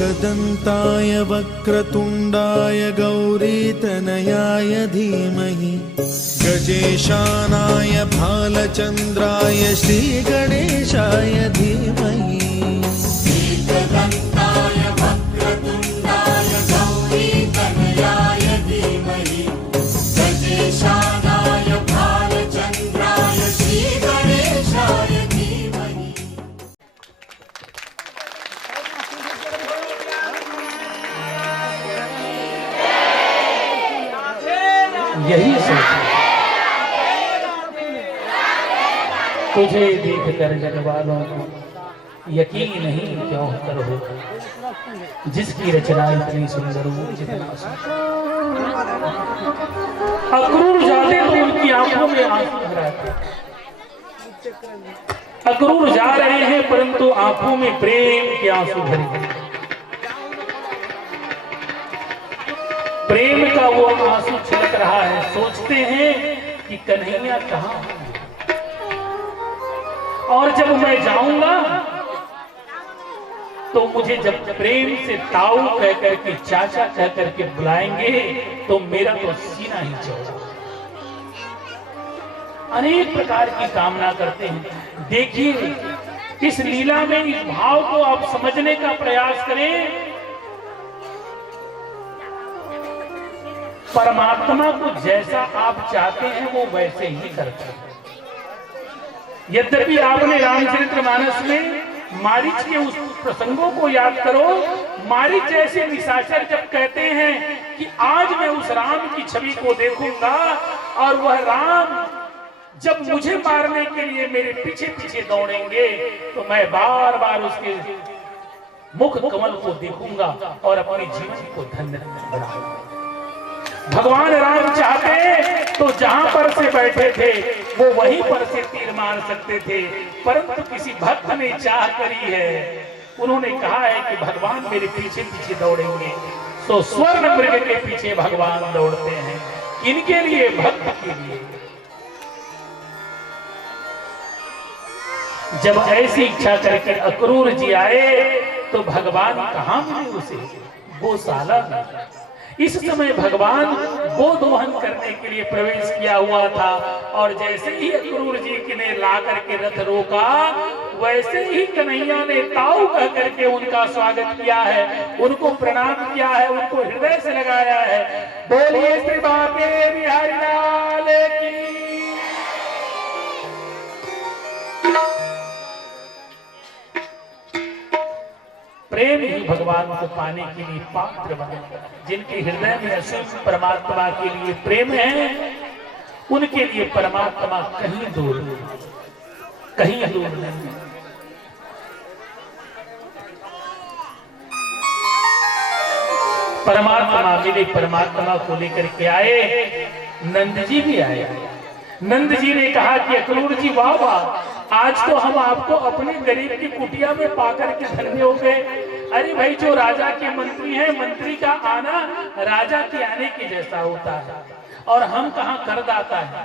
एकदन्ताय वक्रतुण्डाय गौरीतनयाय धीमहि गजेशानाय भालचन्द्राय श्रीगणेशाय धीमहि। एकदन्ताय वक्रतुण्डाय गौरीतनयाय धीमहि गजेशानाय भालचन्द्राय श्रीगणेशाय धीमहि। यही सोच तुझे देखकर जगवालों को यकीन नहीं क्यों कर हो, जिसकी रचना इतनी सुंदर हो जितना अक्रूर जाते तो उनकी आंखों में आंसू भर आते। अक्रूर जा रहे हैं परंतु आंखों में प्रेम के आंसू भरे। प्रेम का वो आंसू छलक रहा है। सोचते हैं कि कन्हैया कहाँ है, और जब मैं जाऊंगा तो मुझे जब प्रेम से ताऊ कह करके चाचा कह करके बुलाएंगे तो मेरा तो सीना ही चौड़ा। अनेक प्रकार की कामना करते हैं। देखिए इस लीला में इस भाव को आप समझने का प्रयास करें। परमात्मा को जैसा आप चाहते हैं वो वैसे ही करते हैं। यद्यपि आपने रामचरितमानस में मारीच के उस प्रसंगों को याद करो। मारीच जैसे निशाचर जब कहते हैं कि आज मैं उस राम की छवि को देखूंगा और वह राम जब मुझे मारने के लिए मेरे पीछे पीछे दौड़ेंगे तो मैं बार बार उसके मुख कमल को देखूंगा और अपने जीवन को धन्य बनाऊंगा। भगवान राम चाहते तो जहां पर से बैठे थे वो वहीं पर से तीर मार सकते थे, परंतु किसी भक्त ने चाह करी है। उन्होंने कहा है कि भगवान मेरे पीछे पीछे दौड़ेंगे, तो स्वर्ण मृग के पीछे भगवान दौड़ते हैं। किनके लिए? भक्त के लिए। जब ऐसी इच्छा करके अक्रूर जी आए तो भगवान कहां मिले उसे? गौशाला में। इस समय भगवान गोदोहन करने के लिए प्रवेश किया हुआ था और जैसे ही अक्रूर जी ने ला करके रथ रोका वैसे ही कन्हैया ने ताऊ कह करके उनका स्वागत किया है, उनको प्रणाम किया है, उनको हृदय से लगाया है। बोलिए श्री बांके बिहारी लाल की। प्रेम ही भगवान को पाने के लिए पात्र बने। जिनके हृदय में असीम परमात्मा के लिए प्रेम है उनके लिए परमात्मा कहीं दूर नहीं। परमात्मा मिले, परमात्मा को लेकर के आए। नंद जी भी आए। नंद जी ने कहा कि अक्रूर जी वाह वाह, आज तो हम आपको अपने गरीब की कुटिया में पाकर के धन्य हो गए। अरे भाई, जो राजा के मंत्री हैं, मंत्री का आना राजा के आने के जैसा होता है, और हम कहाँ करदाता है।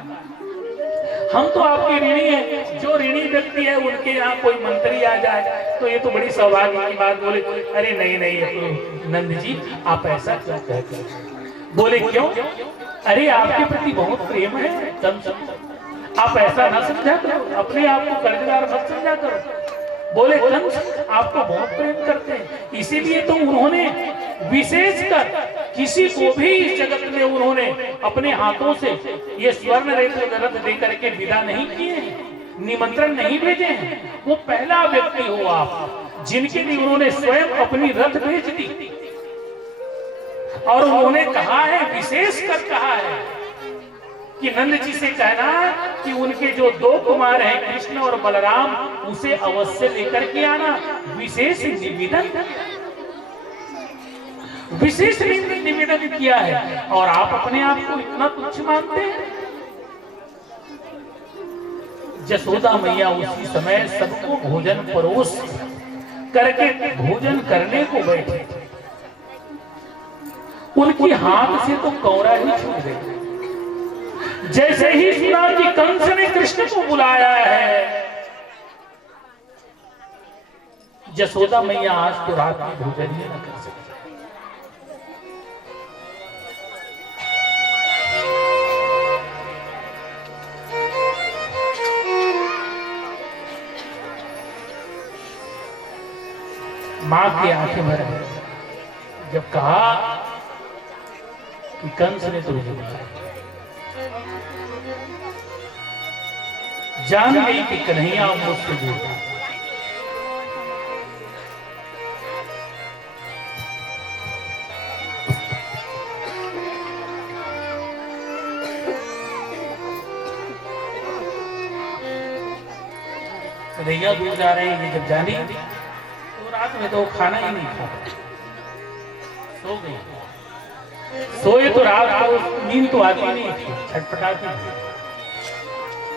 हम तो आपके ऋणी हैं। जो ऋणी व्यक्ति है उनके यहाँ कोई मंत्री आ जाए तो ये तो बड़ी सौभाग्य की बात। बोले अरे नहीं नहीं नंद जी, आप ऐसा क्यों कहते हैं? बोले क्यों? अरे आपके प्रति बहुत प्रेम है, आप ऐसा ना समझा करो, अपने आप को कर्जदार मत समझा करो। बोले कंस आपको बहुत प्रेम करते हैं, इसीलिए तो उन्होंने विशेषकर किसी को भी इस जगत में उन्होंने अपने हाथों से ये स्वर्ण रथ दे करके विदा नहीं किए, निमंत्रण नहीं भेजे हैं। वो पहला व्यक्ति हो आप जिनके लिए उन्होंने स्वयं अपनी रथ भेज दी। और उन्होंने कहा है, विशेष कर कहा है कि नंद जी से कहना कि उनके जो दो कुमार हैं कृष्ण और बलराम, उसे अवश्य लेकर के आना। विशेष निवेदन किया है, और आप अपने आप को इतना तुच्छ मानते हैं। जसोदा मैया उसी समय सबको भोजन परोस करके भोजन करने को बैठे। उनकी हाथ से तो कौरा ही छूट गई। जैसे ही सुना कि कंस ने कृष्ण को बुलाया है, जसोदा मैया आज तो रात की भोजन ही न कर सकी। मां की आंखें भर आई जब कहा कि कंस ने तुझे बुलाया, जान गई कि कन्हैया मुझसे जुड़ा। कन्हैया दूर जा रहे हैं, जब जानी तो रात में तो खाना ही नहीं खा, सो गई। सोए तो रात को नींद तो आती नहीं थी, छटपटाती थी।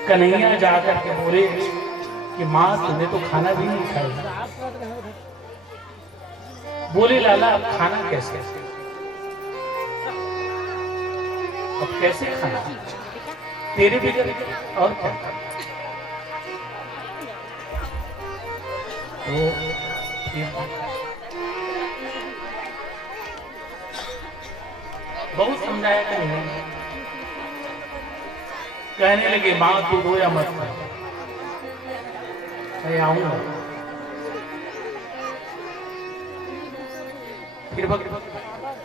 कन्हैया जाकर के बोले कि माँ तूने तो खाना भी नहीं खाया। बोले लाला अब खाना कैसे, अब कैसे खाना, तेरे बगैर और क्या। तो बहुत समझाया कन्हैया, कहने लगे मां तू रोया मत, मैं आऊंगा। फिर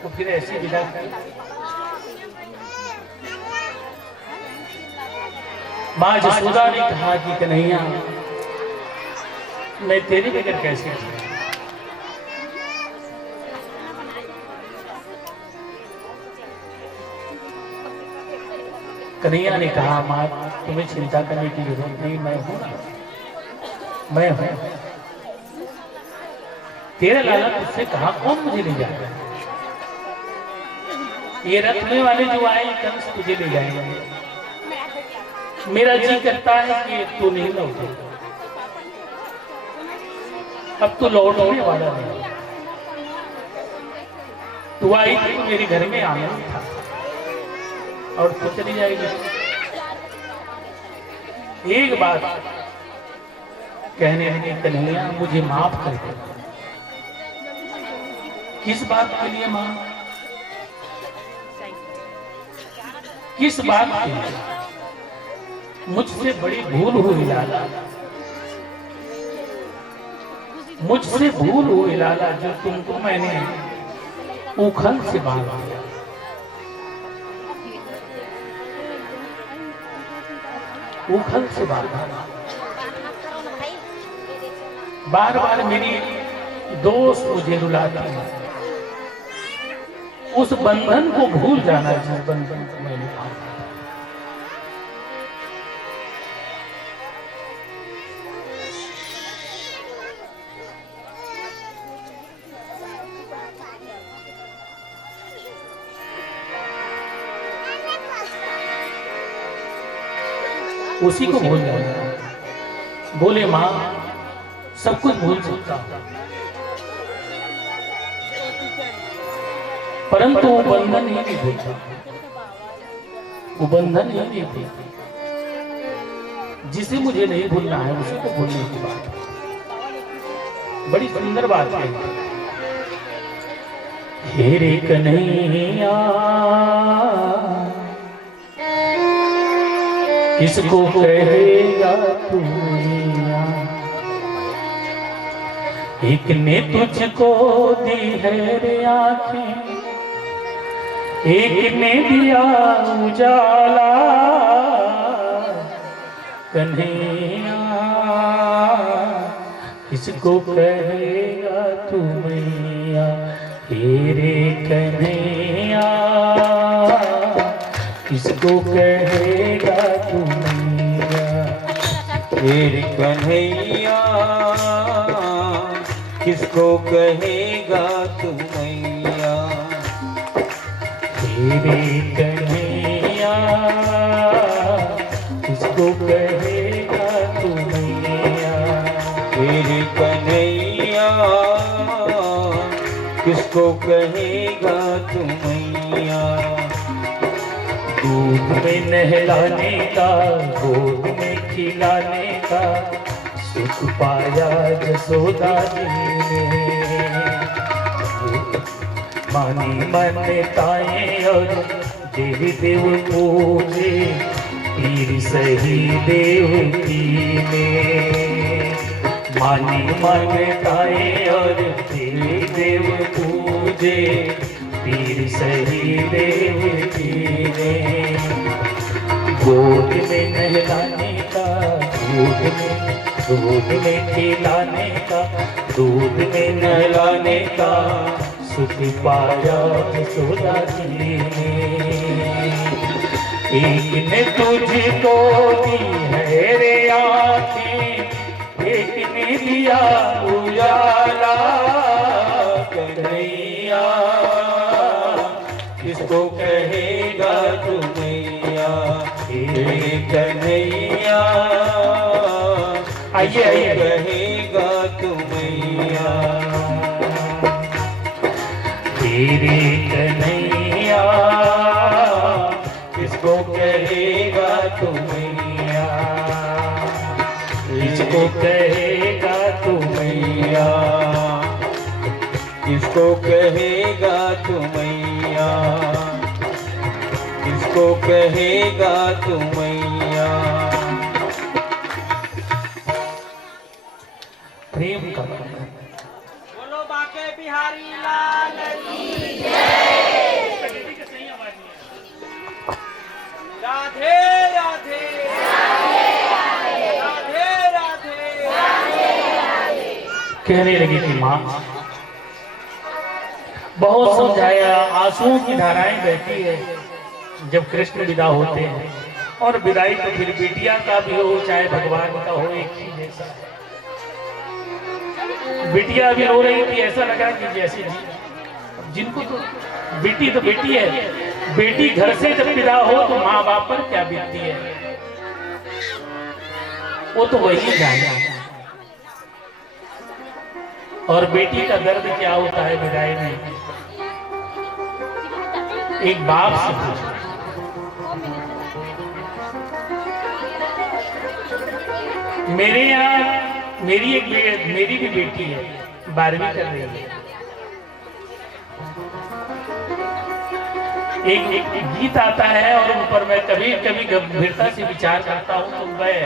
तो फिर ऐसी विदा की। मां जसोदा ने कहा कि कन्हैया मैं तेरे बगैर कैसे जी। कन्हैया ने कहा मां तुम्हें चिंता करने की जरूरत नहीं, मैं हूं ना, मैं हूं। तेरा लाला तुझसे कहा कौन मुझे ले जाएगा, ये रखने वाले जो आए कंस तुझे ले जाएंगे। मेरा जी करता है कि तू नहीं लौटे, अब तू लौटने वाला नहीं। तू आई थी तो मेरे घर में आना था और तू चली जाएगी। एक बात कहने लगे कन्हैया मुझे माफ कर दे। किस बात के लिए मां, किस बात के लिए? मुझसे बड़ी भूल हुई लाला, मुझसे भूल हुई लाला, जो तुमको मैंने उखल से बांध दिया। उखल से बांधा, बार बार मेरी दोस्त मुझे रुलाती है। उस बंधन को भूल जाना, जिस बंधन को मैंने बांधा। उसी को भूल जाना। बोले मां सब कुछ भूल सकता हूं, परंतु वो बंधन ही नहीं भूलता, वो बंधन ही नहीं भूलता। जिसे मुझे नहीं भूलना है उसी को भूलने की बात। बड़ी सुंदर बात है। हे रे कन्हैया किसको कहेगा तू मैया, एक ने तुझको दी है रे आंखें, एक ने दिया उजाला। कन्हैया किसको कहेगा तू मैया, हे रे कन्हैया किसको कहेगा तू मैया। हे रे कन्हैया किसको कहेगा तू मैया। हे रे कन्हैया किसको कहेगा तू मैया। हे रे कन्हैया किसको कहेगा तू मैया। दूध में नहलाने का, गोद में खिलाने का, सुख पाया जसोदा जी ने। मानी मान्यताएं और देवी देव पूजे, पीर सही देवती ने। मानी मान्यताएं और देवी देव पूजे, पीर सही देवती ने। गोद में नहलाने का, दूध में खिलाने का, दूध में नहलाने का सुख पाया यशोदा जी ने। एक ने तुझको दी है रे आँखें, एक ने दिया उजाला। कन्हैया किसको कहेगा तू मैया, हे कन्हैया आइए आइए कहेगा तू मैया। तेरे कन्हैया किसको कहेगा तू मैया, किसको कहेगा तू मैया, किसको कहेगा तू मैया, किसको कहेगा तू मैया। प्रेम का बोलो बाके बिहारी लाल की जय। राधे राधे राधे राधे। कहने लगी कि माँ, बहुत समझाया, आंसुओं की धाराएं बहती है जब कृष्ण विदा होते हैं। और विदाई तो फिर बिटिया का भी हो चाहे भगवान का हो, एक ही जैसा है। बिटिया भी रो रही थी, ऐसा लगा कि जैसे जिनको तो बेटी है, बेटी घर से जब विदा हो तो माँ बाप पर क्या बीतती है वो तो वही जाने। और बेटी का दर्द क्या होता है विदाई में, एक बाप से पूछो। मेरे यहाँ मेरी भी बेटी है, 12वीं कर रही है। एक गीत आता है और उन पर मैं कभी कभी गंभीरता से विचार करता हूँ तो मैं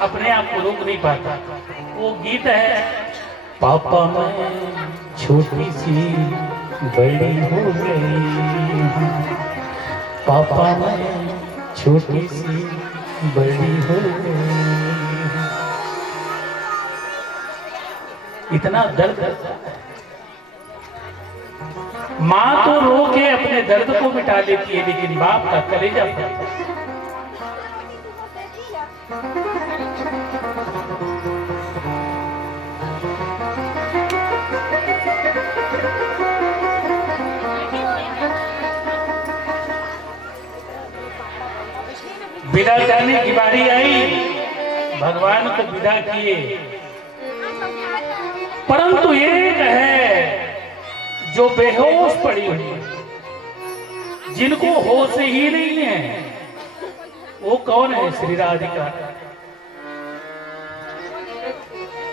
अपने आप को रोक नहीं पाता। वो गीत है, पापा मैं छोटी सी बड़ी हो गई, पापा मैं छोटी सी बड़ी हो गई। इतना दर्द, माँ तो रो के अपने दर्द को मिटा लेती है, लेकिन बाप का कलेजा फटता है। विदा करने की बारी आई, भगवान को विदा किए, परंतु एक है जो बेहोश पड़ी हुई, जिनको होश ही नहीं है। वो कौन है? श्री राधिका।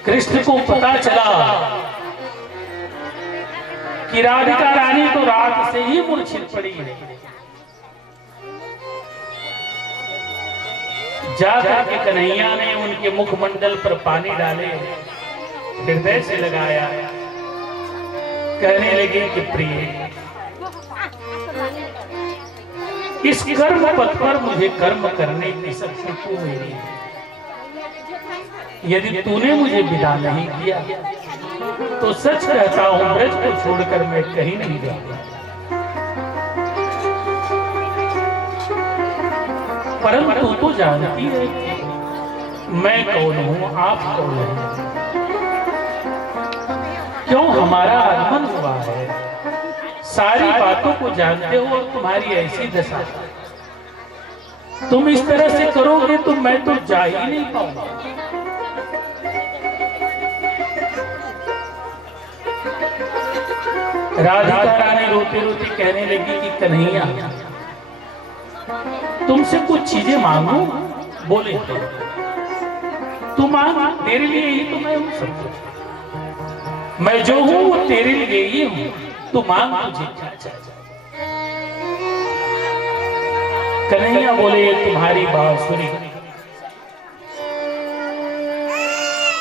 कृष्ण को पता चला कि राधिका रानी तो रात से ही मूर्छित पड़ी है। जाकर के कन्हैया ने उनके मुखमंडल पर पानी डाले, हृदय से लगाया, कहने लगे कि प्रिय, इस कर्म पथ पर मुझे कर्म करने की शक्ति तू मेरी है। यदि तूने मुझे विदा नहीं किया तो सच कहता हूं, ब्रज को छोड़कर मैं कहीं नहीं जाऊंगा। परंतु तू तो जानती है मैं कौन हूं, आप कौन हैं, क्यों हमारा आगमन हुआ है। सारी बातों को जानते हो और तुम्हारी ऐसी दशा, तुम इस तरह से करोगे तो मैं तो जा ही नहीं पाऊंगा। राधिका रानी रोते रोते कहने लगी कि कन्हैया, तुमसे कुछ चीजें मांगू। बोले तू मांग, तेरे लिए ही तो मैं हूं सब कुछ। मैं जो हूं वो तेरे लिए ही हूं, तू मांग तुझे क्या चाहिए। कन्हैया बोले ये तुम्हारी बांसुरी,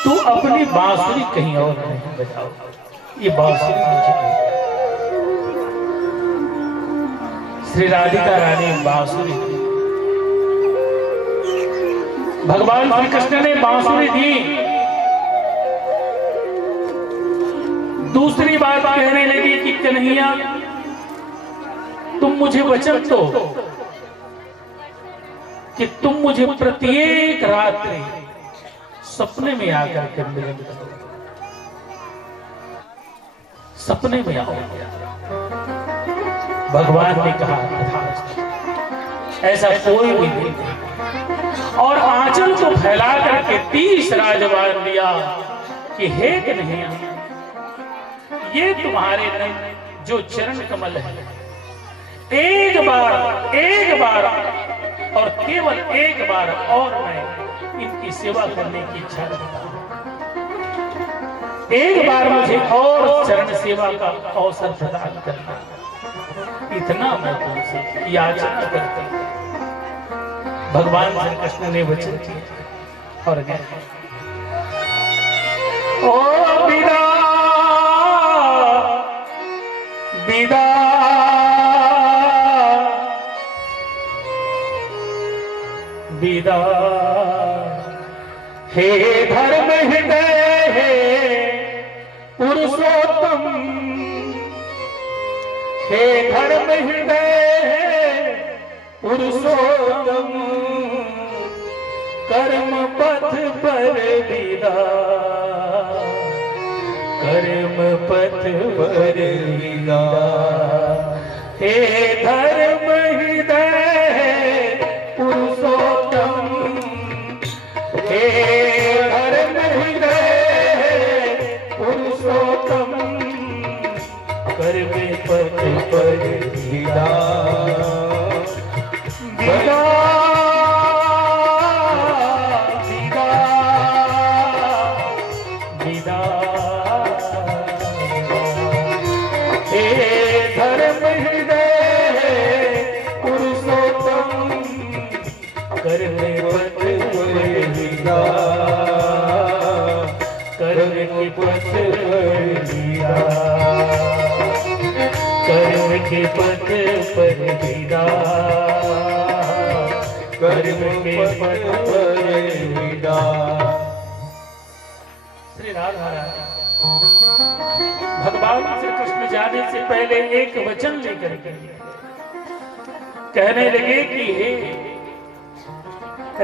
तू अपनी बांसुरी कहीं और नहीं बजाओ, ये बांसुरी मुझे नहीं। श्री राधिका रानी बांसुरी, भगवान श्री कृष्ण ने बांसुरी दी। दूसरी बात कहने लगी कि कन्हैया तुम मुझे वचन दो कि तुम मुझे प्रत्येक रात्रि सपने में आकर के मिलन करो, सपने में आओ। भगवान ने कहा ऐसा कोई भी नहीं, और आंचल को फैला करके तीसरा जवाब दिया कि हे कन्हैया ये तुम्हारे जो चरण कमल है, एक बार और केवल एक बार और मैं इनकी सेवा करने की इच्छा रखता हूं। एक बार मुझे और चरण सेवा का अवसर प्रदान करना, इतना मैं तुमसे याचना करती हूं। भगवान श्री कृष्ण ने वचन किया और गए। ओ विदा विदा विदा, हे धर्म हृदय हे पुरुषोत्तम, हे धर्म हृदय हे पुरुषोत्तम, कर्म पथ पर विदा, कर्म पथ पर विदा, हे धर्म हृदय पुरुषोत्तम, हे धर्म हृदय पुरुषोत्तम, कर्म पथ पर विदा, विदा विदा विदा, हे धर्म हृदय पुरुषोत्तम, कर्म पथ पर विदा, कर्म के पथ पर विदा, कर्म के पथ पर विदा, कर्म के पथ पर विदा। श्री राधा रानी भगवान श्री कृष्ण जाने से पहले एक वचन लेकर के कहने लगे कि हे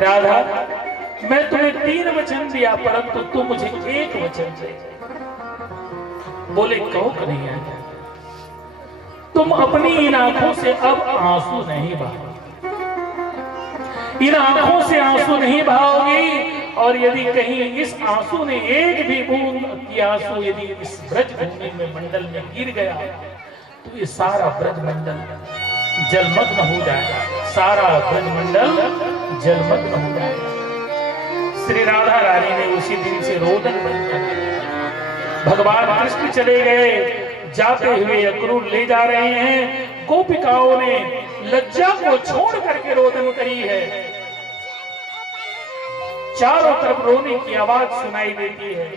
राधा, मैं तुम्हें 3 वचन दिया परंतु तुम मुझे एक वचन दे। बोले कहो कन्हैया, तुम अपनी इन आंखों से अब आंसू नहीं बहाओ, इन आंखों से आंसू नहीं बहाओगी, और यदि कहीं इस आंसू ने एक भी बूंद की आंसू यदि इस ब्रज भूमि में मंडल में गिर गया तो ये सारा ब्रज मंडल जलमग्न हो जाएगा, सारा ब्रज मंडल जलमग्न हो जाएगा। श्री राधा रानी ने उसी दिन से रोदन बंद कर दिया। भगवान कृष्ण चले गए, जाते हुए अक्रूर ले जा रहे हैं। गोपिकाओं ने लज्जा को छोड़ करके रोदन करी है। चारों तरफ रोने की आवाज सुनाई देती है,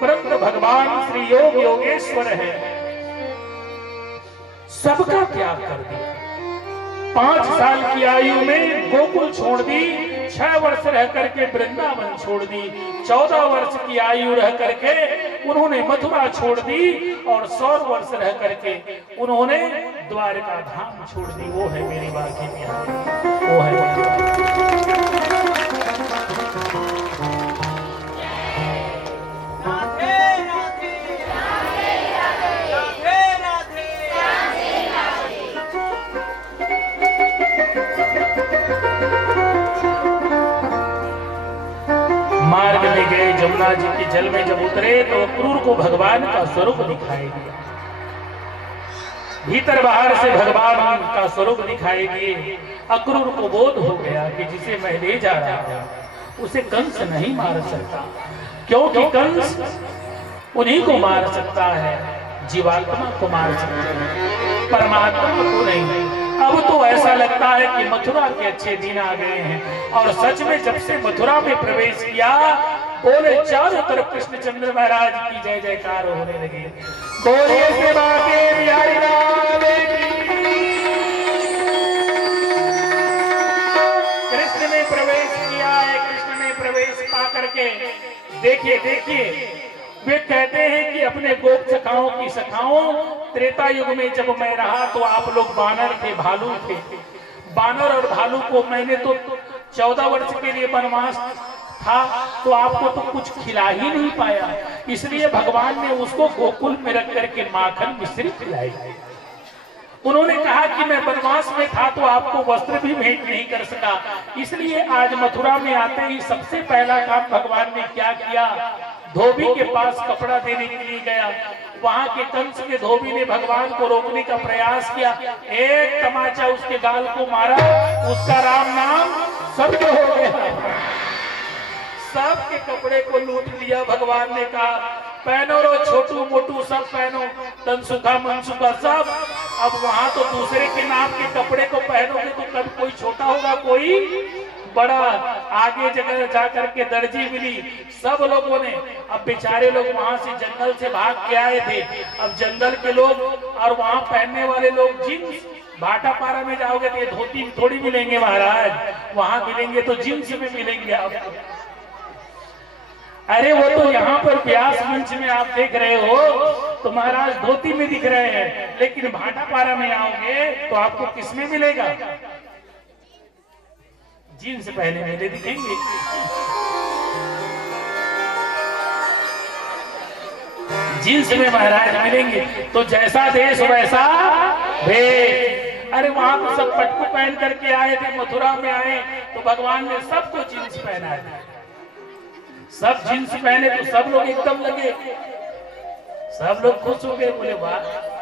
परंतु भगवान श्री योग योगेश्वर है, सबका त्याग कर दिया। 5 साल की आयु में गोकुल छोड़ दी, 6 वर्ष रह करके वृंदावन छोड़ दी, 14 वर्ष की आयु रह करके उन्होंने मथुरा छोड़ दी, और 100 वर्ष रह करके उन्होंने द्वारका धाम छोड़ दी। वो है मेरी बाकी प्यारी, वो है मेरी मार्ग में गए, जमुना जी के जल में जब उतरे तो अक्रूर को भगवान का स्वरूप दिखाई दिया। भीतर बाहर से भगवान का स्वरूप दिखाई दिए। अक्रूर को बोध हो गया कि जिसे मैं ले जा रहा हूं उसे कंस नहीं मार सकता, क्योंकि कंस उन्हीं को मार सकता है, जीवात्मा को मार सकता है, परमात्मा को नहीं। अब तो ऐसा लगता है कि मथुरा के अच्छे दिन आ गए हैं, और सच में जब से मथुरा में प्रवेश किया, बोले चारों तरफ कृष्णचंद्र महाराज की जय जयकार होने लगी। बोलिए सेवा के बिहारी लाल की। कृष्ण ने प्रवेश किया है, कृष्ण ने प्रवेश पा करके देखिए देखिए, वे कहते हैं कि अपने गोप सखाओं की सखाओं, त्रेता युग में जब मैं रहा तो आप लोग बानर थे, भालू थे। बानर और भालू को मैंने तो 14 वर्ष के लिए वनवास था, तो आपको तो कुछ खिला ही नहीं पाया, इसलिए भगवान ने उसको गोकुल में रख करके माखन मिश्री खिलाई। उन्होंने कहा कि मैं वनवास में था तो आपको वस्त्र भी भेंट नहीं कर सका, इसलिए आज मथुरा में आते ही सबसे पहला काम भगवान ने क्या किया, धोबी के पास कपड़ा देने के लिए गया। वहां के कंस के धोबी ने भगवान को रोकने का प्रयास किया, एक तमाचा उसके गाल को मारा, उसका राम नाम सत्य हो गया। सबके कपड़े को लूट लिया। भगवान ने कहा पहनो रो, छोटू मोटू सब पहनो, तन सुखा मन सुखा सब। अब वहां तो दूसरे के नाम के कपड़े को पहनोगे तो कभी कोई छोटा होगा कोई बड़ा। आगे जगह जाकर के दर्जी मिली सब लोगों ने। अब बेचारे लोग वहां से जंगल से भाग के आए थे, अब जंगल के लोग और वहां पहनने वाले लोग जींस, भाटापारा में जाओगे तो ये धोती थोड़ी मिलेंगे महाराज, वहां मिलेंगे तो जींस में मिलेंगे आपको। अरे वो तो यहाँ पर व्यास मंच में आप देख रहे हो तो महाराज धोती में दिख रहे हैं, लेकिन भाटापारा में आओगे तो आपको किसमें मिलेगा, जीन्स पहने मेले दिखेंगे। जीन्स में महाराज मिलेंगे। तो जैसा देश वैसा भेष। अरे वहां तो सब पटकू पहन करके आए थे, मथुरा में आए तो भगवान ने सबको जीन्स पहना है। सब जींस पहने तो सब लोग एकदम लगे, सब लोग खुश हो गए, बोले वाह।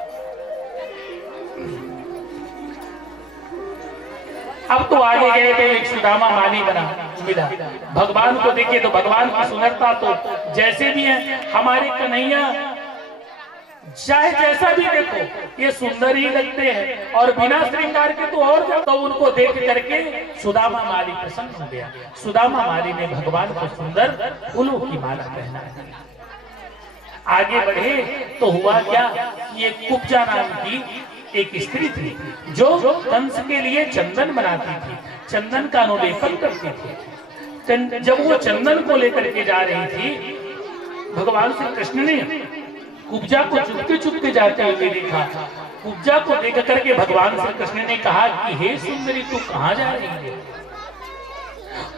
अब तो आगे गए थे, एक सुदामा माली बना मिला। भगवान को देखिए तो भगवान की सुंदरता तो जैसे भी है, हमारे कन्हैया चाहे जैसा भी देखो ये सुंदर ही लगते हैं, और बिना श्रृंगार के तो और ज्यादा। उनको देख करके सुदामा माली प्रसन्न हो गया। सुदामा माली ने भगवान को सुंदर फूलों की माला पहना। आगे बढ़े तो हुआ क्या, ये कुब्जा नाम की एक स्त्री थी जो कंस के लिए चंदन बनाती थी, चंदन का अनुलेपन करती थी। जब वो चंदन को लेकर के जा रही थी, भगवान श्री कृष्ण ने कुब्जा को चुपके चुपके जाते हुए देखा। कुब्जा को देख करके भगवान श्री कृष्ण ने कहा कि हे सुंदरी तू कहां जा रही है।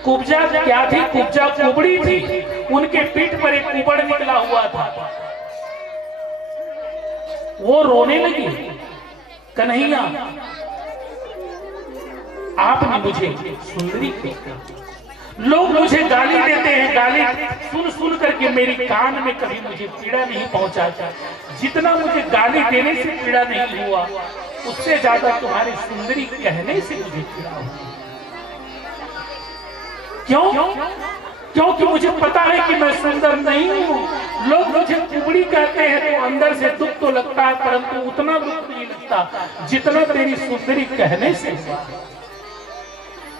कुब्जा क्या थी, कुब्जा कुबड़ी थी, उनके पीठ पर एक कुबड़ निकला हुआ था। वो रोने लगी, कन्हैया आपने मुझे सुंदरी कहा, लोग मुझे गाली देते हैं, गाली सुन सुन करके मेरी कान में कभी मुझे पीड़ा नहीं पहुंचा। जितना मुझे गाली देने से पीड़ा नहीं हुआ, उससे ज्यादा तुम्हारी सुंदरी कहने से मुझे पीड़ा हुई। क्यों? क्योंकि मुझे पता है कि मैं सुंदर नहीं हूँ। लोग मुझे कुबड़ी कहते हैं तो अंदर से दुख तो लगता है, परंतु उतना दुख नहीं लगता जितना तेरी सुंदरी कहने से हुआ।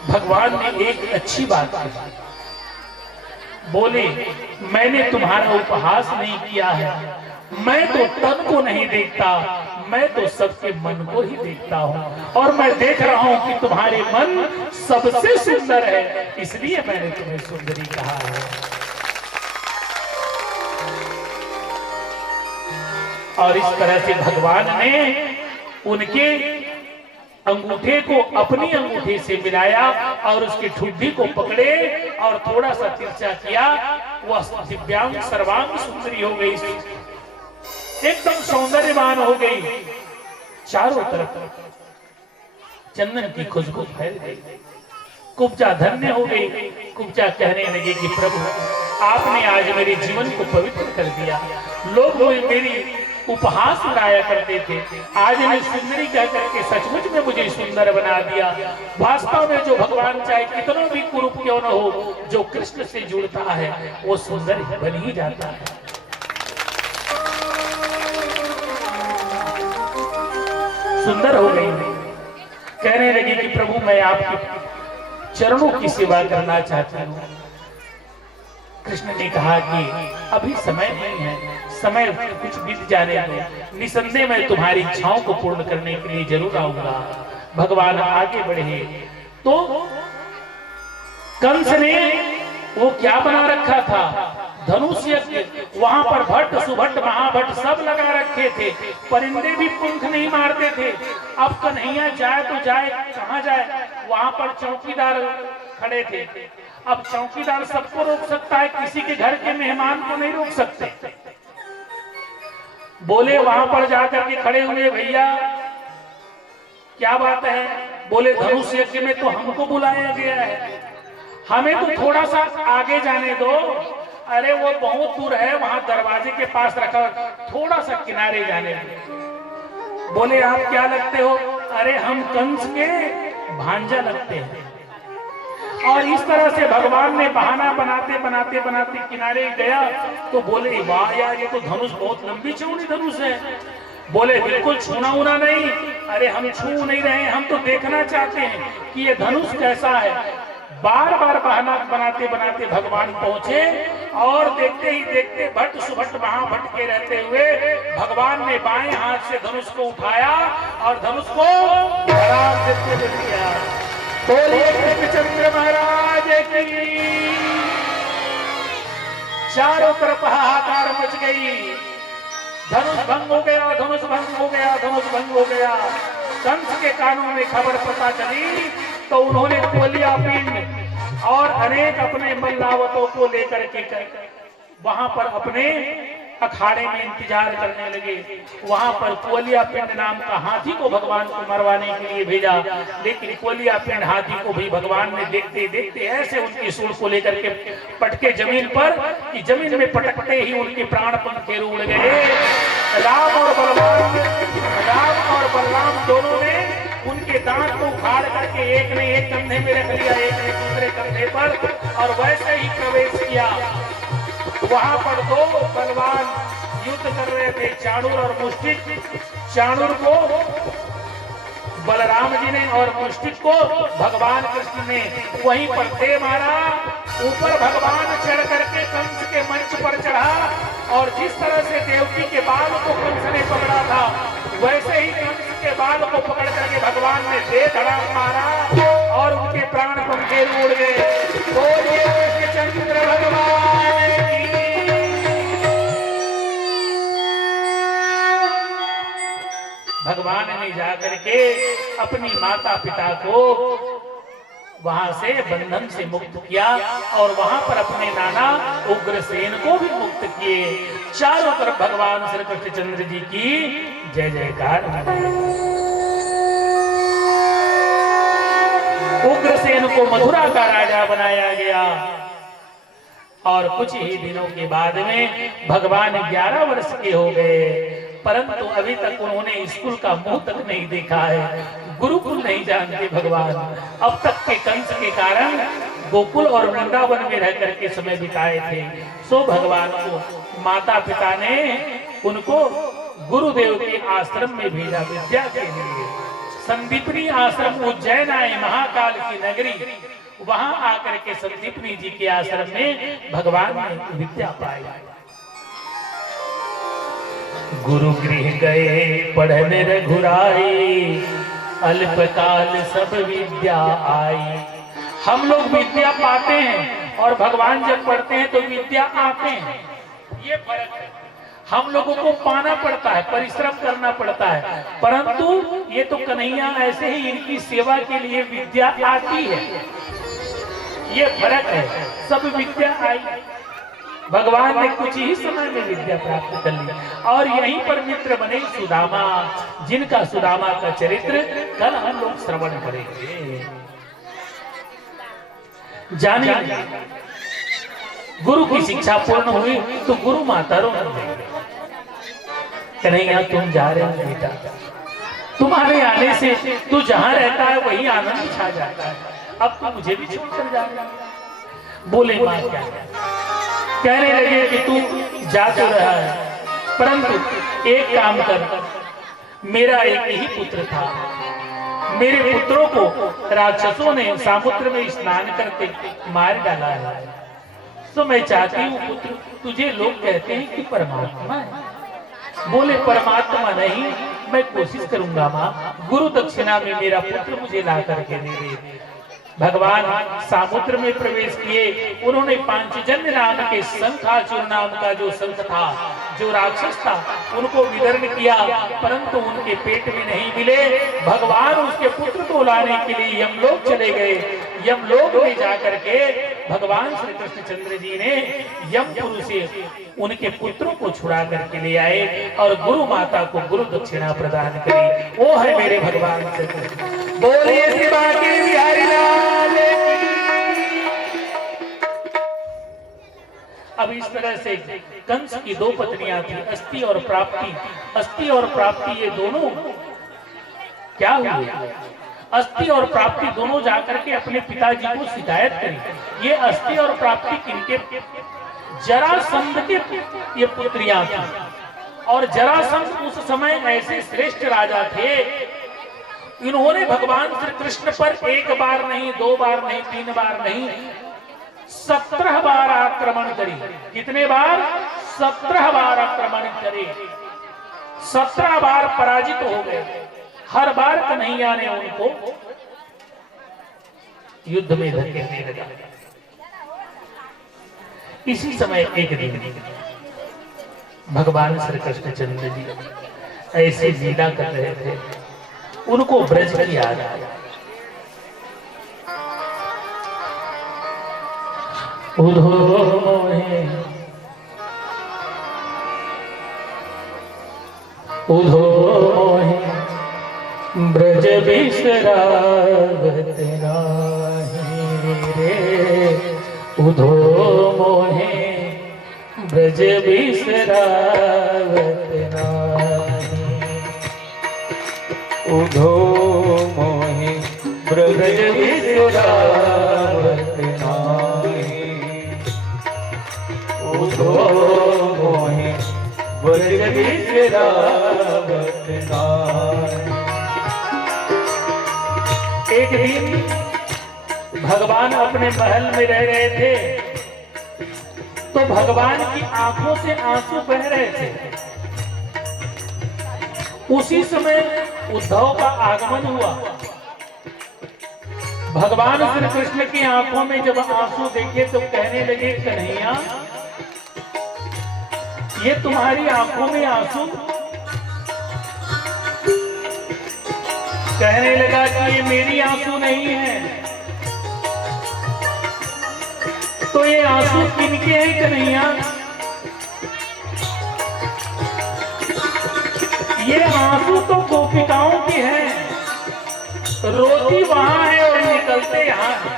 भगवान ने एक अच्छी बात की, बोले मैंने तुम्हारा उपहास नहीं किया है, मैं तो तन को नहीं देखता, मैं तो सबके मन को ही देखता हूँ, और मैं देख रहा हूँ कि तुम्हारे मन सबसे सुंदर है, इसलिए मैंने तुम्हें सुंदरी कहा है। और इस तरह से भगवान ने उनके अंगूठे को अपनी अंगूठे से मिलाया और उसकी ठुड्डी को पकड़े और थोड़ा सा तिरछा किया। वह दिव्यांग सर्वांग सुंदरी हो गई, एकदम सौंदर्यवान हो गई। चारों तरफ चंदन की खुशबू फैल गई। कुब्जा धन्य हो गई। कुब्जा कहने लगी कि प्रभु आपने आज मेरे जीवन को पवित्र कर दिया। लोग मेरी उपहास उड़ाया करते थे, आज इन्हें सुंदरी कह करके सचमुच में मुझे सुंदर बना दिया। वास्तव में जो भगवान चाहे कितना भी कुरूप क्यों न हो, जो कृष्ण से जुड़ता है वो सुंदर बन ही जाता है। सुंदर हो गई, कहने लगी कि प्रभु मैं आपके चरणों की सेवा करना चाहती हूँ। कृष्ण ने कहा कि अभी समय नहीं है, समय कुछ बीत जाने दो, निसंदेह मैं तुम्हारी इच्छाओं को पूर्ण करने के लिए जरूर आऊंगा। भगवान आगे बढ़े तो कंस ने वो क्या बना रखा था, धनुष यज्ञ, वहां पर भट्ट सुभट्ट महाभट्ट सब लगा रखे थे, परिंदे भी पंख नहीं मारते थे। अब कन्हैया जाए तो जाए कहां जाए, वहां पर चौकीदार खड़े थे। अब चौकीदार सबको रोक सकता है, किसी के घर के मेहमान को नहीं रोक सकते। बोले वहां पर जाकर के खड़े हुए, भैया क्या बात है? बोले धनुष यज्ञ में तो हमको बुलाया गया है, हमें तो थोड़ा सा आगे जाने दो। अरे वो बहुत दूर है, वहां दरवाजे के पास रखा, थोड़ा सा किनारे जाने दो। बोले आप क्या लगते हो? अरे हम कंस के भांजा लगते हैं। और इस तरह से भगवान ने बहाना बनाते बनाते बनाते किनारे गया तो बोले वाह यार, ये तो धनुष बहुत लंबी चौड़ी धनुष है। बोले बिल्कुल छूना उना नहीं। अरे हम छू नहीं रहे, हम तो देखना चाहते हैं कि ये धनुष कैसा है। बार बार बहाना बनाते बनाते भगवान पहुंचे और देखते ही देखते भट्ट सुभट्ट महाभट्ट के रहते हुए भगवान ने बाएं हाथ से धनुष को उठाया और धनुष को धड़ाम देते हुए दिया। बोलिए कृष्णचंद्र महाराज की। चारों तरफ हाहाकार मच गई, धनुष भंग हो गया, धनुष भंग हो गया, धनुष भंग हो गया। कंस के कानों में खबर पता चली तो उन्होंने कोलिया पिंड और अनेक अपने मल्लावतों को लेकर के वहां पर अपने अखाड़े में इंतजार करने लगे। वहां पर कोलिया पिंड नाम का हाथी को भगवान को मरवाने के लिए भेजा, लेकिन कोलिया पिंड हाथी को भी भगवान ने देखते देखते ऐसे उनकी सूंड को लेकर के पटके जमीन पर कि जमीन में पटकते ही उनके प्राण पंखे उड़ गए। राम और बलराम दोनों ने उनके दांत को उखाड़ करके एक ने एक कंधे में रख लिया, एक ने दूसरे कंधे पर, और वैसे ही प्रवेश किया। वहां पर दो बलवान युद्ध कर रहे थे, चाणूर और मुष्टिक। चाणूर को बलराम जी ने और मुष्टिक को भगवान कृष्ण ने वहीं पर दे मारा। ऊपर भगवान चढ़ करके कंस के मंच पर चढ़ा और जिस तरह से देवकी के बाल को कंस ने पकड़ा था वैसे ही कंस के बाल को पकड़ करके भगवान ने दे धड़ाम मारा और उनके प्राण पंखे उड़ गए। बोलिए कृष्णचंद्र भगवान की। भगवान ने जाकर के अपनी माता पिता को वहां से बंधन से मुक्त किया और वहां पर अपने नाना उग्रसेन को भी मुक्त किए। चारों तरफ भगवान श्री कृष्णचंद्र जी की जय जयकार। उग्रसेन को मथुरा का राजा बनाया गया और कुछ ही दिनों के बाद में भगवान 11 वर्ष के हो गए, परंतु अभी तक उन्होंने स्कूल का मुंह तक नहीं देखा है, गुरुकुल नहीं जानते भगवान। अब तक के कंस के कारण गोकुल और वृंदावन में रह करके समय बिताए थे। सो भगवान को माता पिता ने उनको गुरुदेव के आश्रम में भेजा विद्या के लिए। संदीपनी आश्रम उज्जैन आए, महाकाल की नगरी, वहां आकर के संदीपनी जी के आश्रम में भगवान ने विद्या पाई। गुरु गृह गए पढ़ने रघुराई, अल्पकाल सब विद्या आई। हम लोग विद्या पाते हैं और भगवान जब पढ़ते हैं तो विद्या आते हैं, ये फर्क है। हम लोगों को पाना पड़ता है, परिश्रम करना पड़ता है, परंतु ये तो कन्हैया ऐसे ही इनकी सेवा के लिए विद्या आती है, ये फर्क है। सब विद्या आई, भगवान ने कुछ ही समय में विद्या प्राप्त कर ली और यहीं पर मित्र बने सुदामा, जिनका सुदामा का चरित्र कल हम लोग श्रवण करेंगे। जानिए, गुरु की शिक्षा पूर्ण हुई तो गुरु माता रो कन्हैया तुम जा रहे हो बेटा, तुम्हारे आने से तू जहां रहता है वही आनंद छा जाता है, अब तो मुझे भी छोड़कर जा रहा है। बोले मां क्या कहने लगे कि तू जा तो रहा है, परंतु एक काम कर, मेरा एक ही पुत्र था, मेरे पुत्रों को राक्षसों ने समुद्र में स्नान करते मार डाला है, तो मैं चाहती हूँ पुत्र, तुझे लोग कहते हैं कि परमात्मा है। बोले परमात्मा नहीं, मैं कोशिश करूंगा माँ, गुरु दक्षिणा में मेरा पुत्र मुझे ला करके दे दे। भगवान समुद्र में प्रवेश किए, उन्होंने पांचजन्य नाम के शंखाचूर नाम का जो शंख था, जो राक्षस था, उनको विदर्न किया, परंतु उनके पेट में नहीं मिले। भगवान उसके पुत्र को लाने के लिए यमलोक चले गए। यमलोक में जाकर के भगवान श्री कृष्णचंद्र जी ने यमपुर से उनके पुत्रों को छुड़ा करके ले आए और गुरु माता को गुरु दक्षिणा प्रदान करी। वो है मेरे भगवान श्री कृष्ण। बोलिए श्री बांके बिहारी लाल की। अब इस तरह से कंस की दो पत्नियां थी, अस्ति और प्राप्ति। अस्ति और प्राप्ति ये दोनों क्या हुए? अस्ति और प्राप्ति दोनों जाकर के अपने पिताजी को शिकायत करी। ये अस्ति और प्राप्ति किनके? जरासंध के ये पुत्रियां थी। और जरासंध उस समय ऐसे श्रेष्ठ राजा थे, इन्होंने भगवान श्री कृष्ण पर एक बार नहीं, दो बार नहीं, तीन बार नहीं, 17 बार आक्रमण करी। कितने बार? 17 बार आक्रमण करे। 17 बार पराजित हो गए। हर बार कन्हैया ने उनको युद्ध में धकेलने लगा। इसी समय एक दिन भगवान श्री कृष्णचंद्र जी ऐसे लीला कर रहे थे, उनको ब्रज की याद आया। उधो ब्रज बिसरावत नाही रे, उधो मोहे ब्रज बिसरावत नाही, उधो मोहे ब्रज बिसरावत नाही, उधो मोहे ब्रज बिसरावत नाही। एक दिन भगवान अपने महल में रह रहे थे, तो भगवान की आंखों से आंसू बह रहे थे। उसी समय उद्धव का आगमन हुआ। भगवान श्री कृष्ण की आंखों में जब आंसू देखे तो कहने लगे, कन्हैया ये तुम्हारी आंखों में आंसू? कहने लगा कि ये मेरी आंसू नहीं है। तो ये आंसू किनके हैं कन्हैया? ये आंसू तो गोपिकाओं के हैं, रोती वहां है और निकलते यहाँ हैं।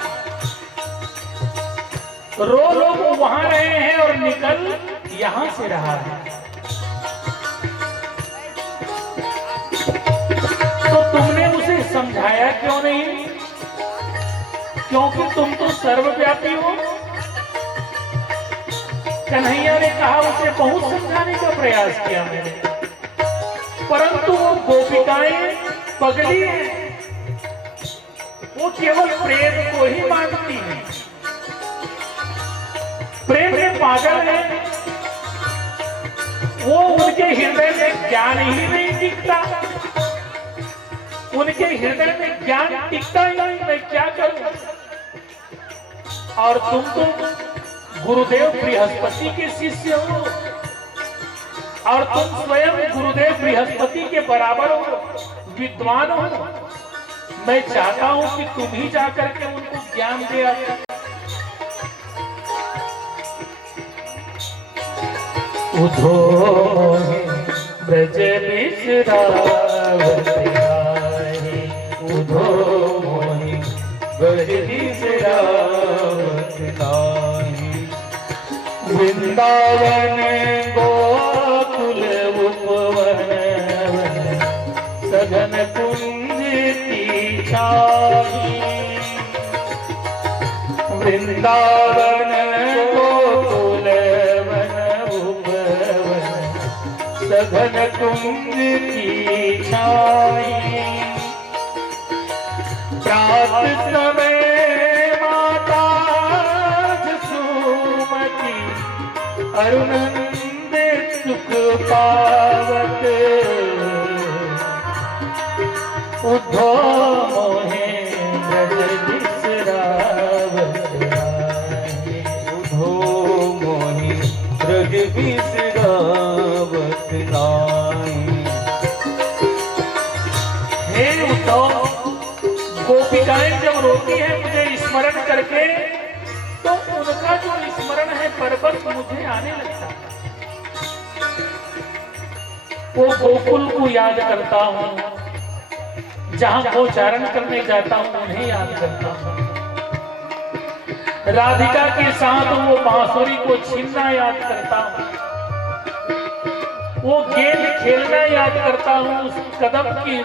रो लोग वहां रहे हैं और निकल यहां से रहा है। तो तुमने उसे समझाया क्यों नहीं? क्योंकि तुम तो सर्वव्यापी हो। कन्हैया ने कहा, उसे बहुत समझाने का प्रयास किया मैंने, परंतु वो गोपिकाएं पगली हैं, वो केवल प्रेम को ही मांगती हैं, प्रेम में पागल है। वो उनके हृदय में ज्ञान ही नहीं टिकता, उनके हृदय में ज्ञान टिकता ही नहीं। मैं क्या करूं? और तुम तो गुरुदेव बृहस्पति के शिष्य हो, और तुम स्वयं गुरुदेव बृहस्पति के बराबर हो, विद्वान हो। मैं चाहता हूं कि तुम ही जाकर के उनको ज्ञान दे आए। उधो ब्रज बिसरावत नाही, उधो ब्रज बिसरावत नाही। वृंदावन गोकुल उपवन सघन कुंज की छाई वृंदावन गोकुल वन उपवन सघन कुंज की छाई प्रात समय माता जसुमती अरुणंद सुख पावत उद्धव मोहे ब्रज बिसरावत आए। उद्धव मोहि ब्रज बिसरावत नाई। हे उद्धव, गोपिकाएं जब रोती है मुझे स्मरण करके तो उनका जो स्मरण है परबस मुझे आने लगता है। वो गोकुल को याद करता हूँ, जहां गोचारण करने जाता हूँ उन्हें याद करता हूँ। राधिका के साथ वो बांसुरी को छीनना याद करता हूँ, वो गेंद खेलना याद करता हूँ, उस कदम की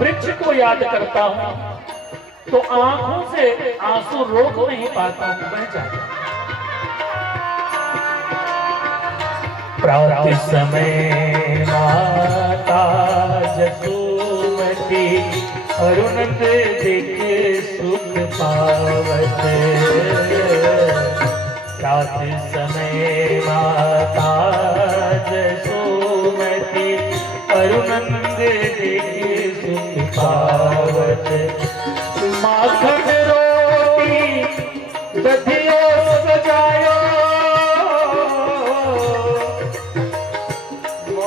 वृक्ष को याद करता हूँ तो आंखों से आंसू रोक नहीं पाता हूँ, बह जाता हूँ। प्रातः समय माता जसुमती अरुणंद देखे सुख पावत प्रातः समय माता जसुमती अरुणंद देखे सुख पावत माखन रोटी दधियो सजायो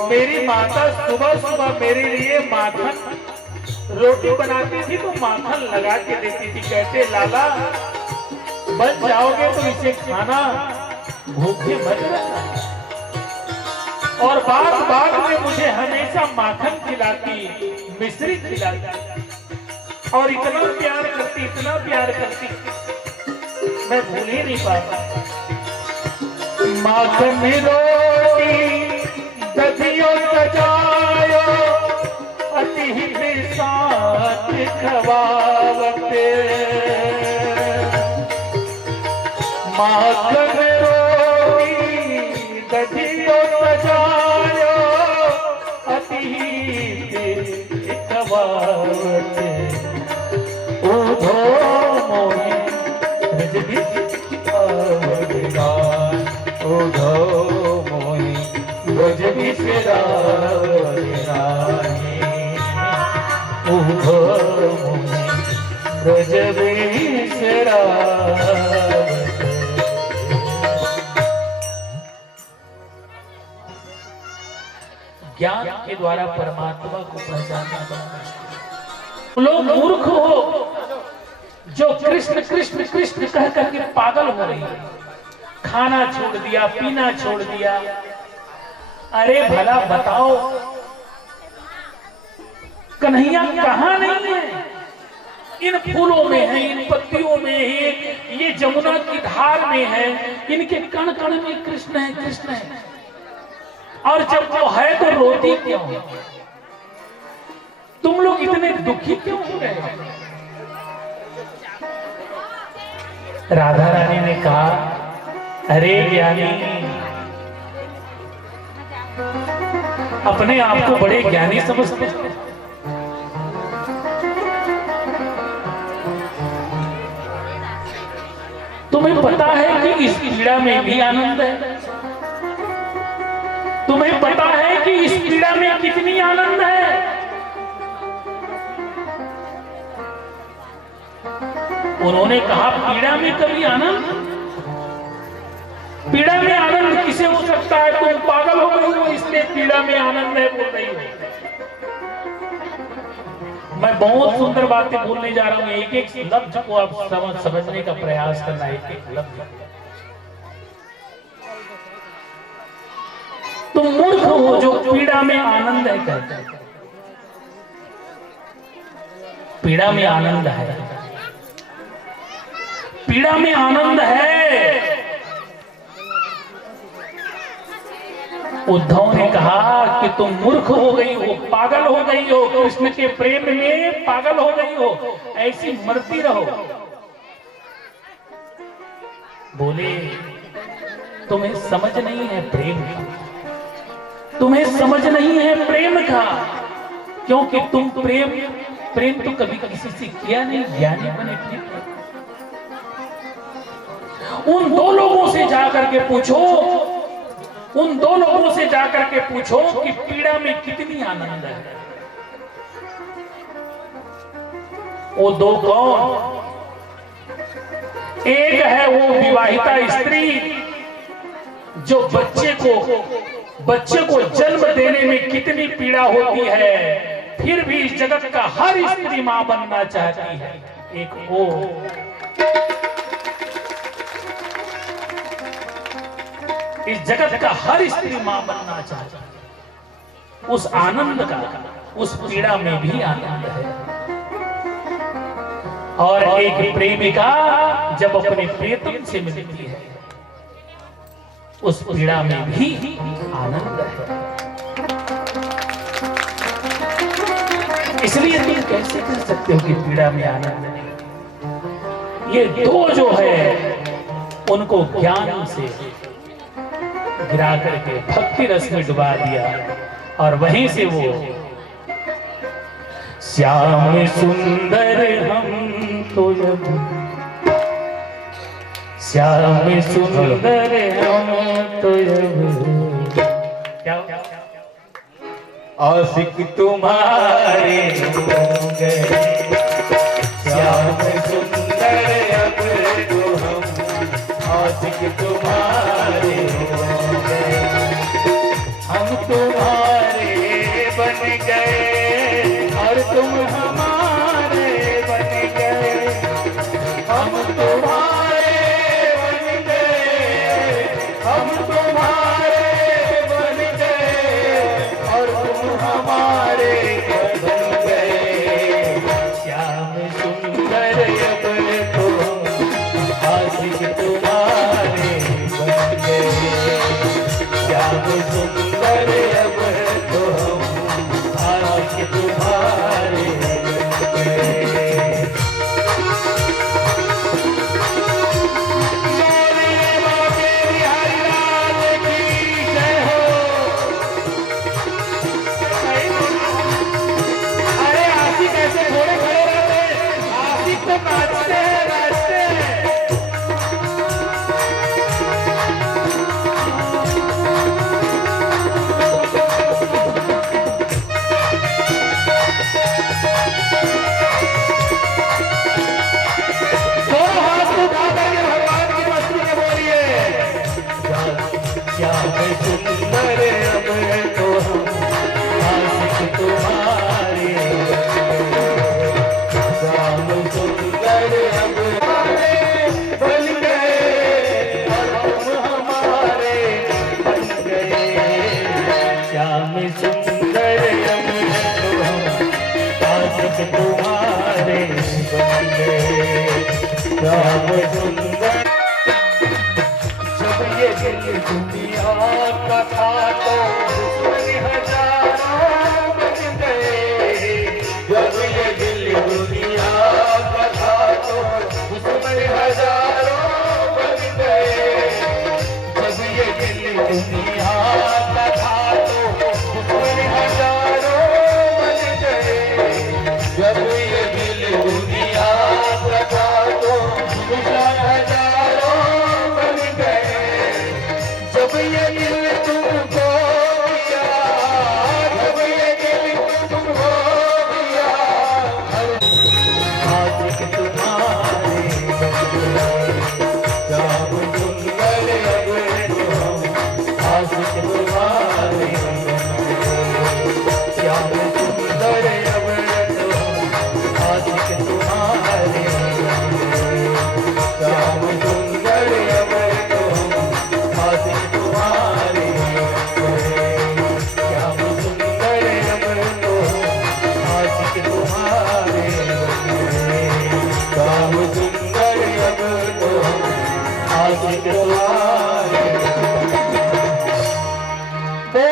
मेरी माता सुबह सुबह मेरे लिए माखन रोटी बनाती थी तो माखन लगा के देती थी। कहते लाला बन जाओगे तो इसे खाना, भूखे मत रहना। और बात बात में मुझे हमेशा माखन खिलाती, मिश्री खिलाती और इतना प्यार करती मैं भूल ही नहीं पाता। माखन रोटी दधियो सजायो अति हित साथ खवावते माखन रोटी दधियो सजायो अति हित खवावते उद्धव मोहि ब्रज बिसरावत नाई। उद्धव मोहि ब्रज बिसरावत नाई। उद्धव मोहि ब्रज बिसरावत। ज्ञान के द्वारा परमात्मा को पहचानना बड़ा मुश्किल है। लोग मूर्ख हो जो कृष्ण कृष्ण कृष्ण कह करके पागल हो रही है, खाना छोड़ दिया, पीना छोड़ दिया। अरे भला बताओ कन्हैया कहाँ नहीं है? इन फूलों में है, इन पत्तियों में है, ये जमुना की धार में है, इनके कण कण में कृष्ण है, कृष्ण है। और जब वो है तो रोती क्यों? तुम लोग इतने दुखी क्यों हो रहे हो? राधा रानी ने कहा अरे ज्ञानी, अपने आप को बड़े ज्ञानी समझते हो। तुम्हें पता है कि इस पीड़ा में भी आनंद है? तुम्हें पता है कि इस पीड़ा में कितनी आनंद है? उन्होंने कहा पीड़ा में कभी आनंद? पीड़ा में आनंद किसे हो सकता है? तुम पागल हो गई हो इसलिए पीड़ा में आनंद है बोल रही हो। मैं बहुत सुंदर बातें बोलने जा रहा हूं, एक एक लफ्ज को आप समझने का प्रयास करना, एक एक लफ्ज। तुम मूर्ख हो जो पीड़ा में आनंद है कहते हैं। पीड़ा में आनंद है, पीड़ा में आनंद है। उद्धव ने कहा कि तुम मूर्ख हो गई हो, पागल हो गई हो, कृष्ण के प्रेम में पागल हो गई हो, ऐसी मरती रहो। बोले तुम्हें समझ नहीं है प्रेम का, तुम्हें समझ नहीं है प्रेम का, क्योंकि तुम प्रेम तो कभी किसी से किया नहीं, ज्ञानी बने प्रेम। उन दो लोगों से जाकर के पूछो, उन दो लोगों से जाकर के पूछो कि पीड़ा में कितनी आनंद है। वो दो कौन? एक है वो विवाहिता स्त्री जो बच्चे को जन्म देने में कितनी पीड़ा होती है, फिर भी इस जगत का हर स्त्री मां बनना चाहती है। एक वो इस जगत का हर स्त्री मां बनना चाहती है। उस आनंद का, उस पीड़ा में भी आनंद है। और एक प्रेमिका जब अपने प्रियतम से मिलती है, उस पीड़ा में भी आनंद है। इसलिए तुम कैसे कर सकते हो कि पीड़ा में आनंद नहीं? ये दो जो है उनको ज्ञान से गिरा करके भक्ति रस में डुबा दिया, और वहीं से वो श्याम सुंदर हम तो जब, श्याम सुंदर हम तो जब, क्या आशिक तुम्हारे हो गए, श्याम सुंदर अब तो हम आशिक तुम्हारे हो गए, हम तुम्हारे बन गए और तुम हमारे बन गए, हम तुम्हारे बन गए, हम तुम्हारे बन गए और तुम हमारे बन गए, श्याम सुंदर अब तो आशिक तुम्हारे बन गए, श्याम सुंदर अब तो आशिक तुम्हारे बन गए। अरे आशिक ऐसे थोड़े खड़े रहते हैं, आशिक तो नाचते हैं, नाचते हैं। दोनों हाथ उठा करके भगवान की मस्ती में बोलिए, श्याम सुंदर अब तो हम आशिक तुम्हारे, श्याम सुंदर अब बन गए और तुम हमारे बन गए, श्याम सुंदर अब तो हम आशिक तुम्हारे बन गए, श्याम सुंदर। जब ये दिल दुनिया का था तो दुश्मन हजारों बन गए, जब ये दिल दुनिया का था तो दुश्मन हजारों बन गए, जब ये दिल दुनिया का था तो दुश्मन हजारों बन गए, जब ये दिल दुनिया का था तो दुश्मन हजारों बन गए, जब ये दिल तुमको दिया, जब ये दिल तुमको दिया, आशिक तुम्हारे बन गए, श्याम सुंदर अब तो हम आशिक तुम्हारे बन गए, श्याम सुंदर अब तो हम आशिक तुम्हारे बन गए, श्याम सुंदर अब तो हम आशिक तुम्हारे बन गए, श्याम सुंदर अब तो हम आशिक तुम्हारे बन गए, श्याम सुंदर अब तो हम आशिक तुम्हारे बन गए।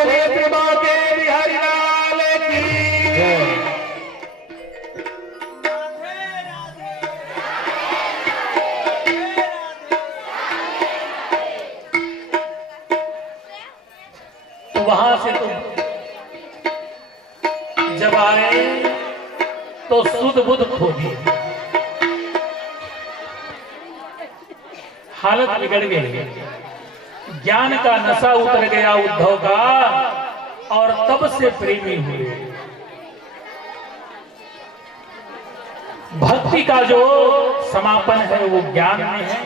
गए तो सुध बुध खो दी, हालत बिगड़ गई। ज्ञान का नशा उतर गया उद्धव का और तब से प्रेमी हुए। भक्ति का जो समापन है वो ज्ञान में है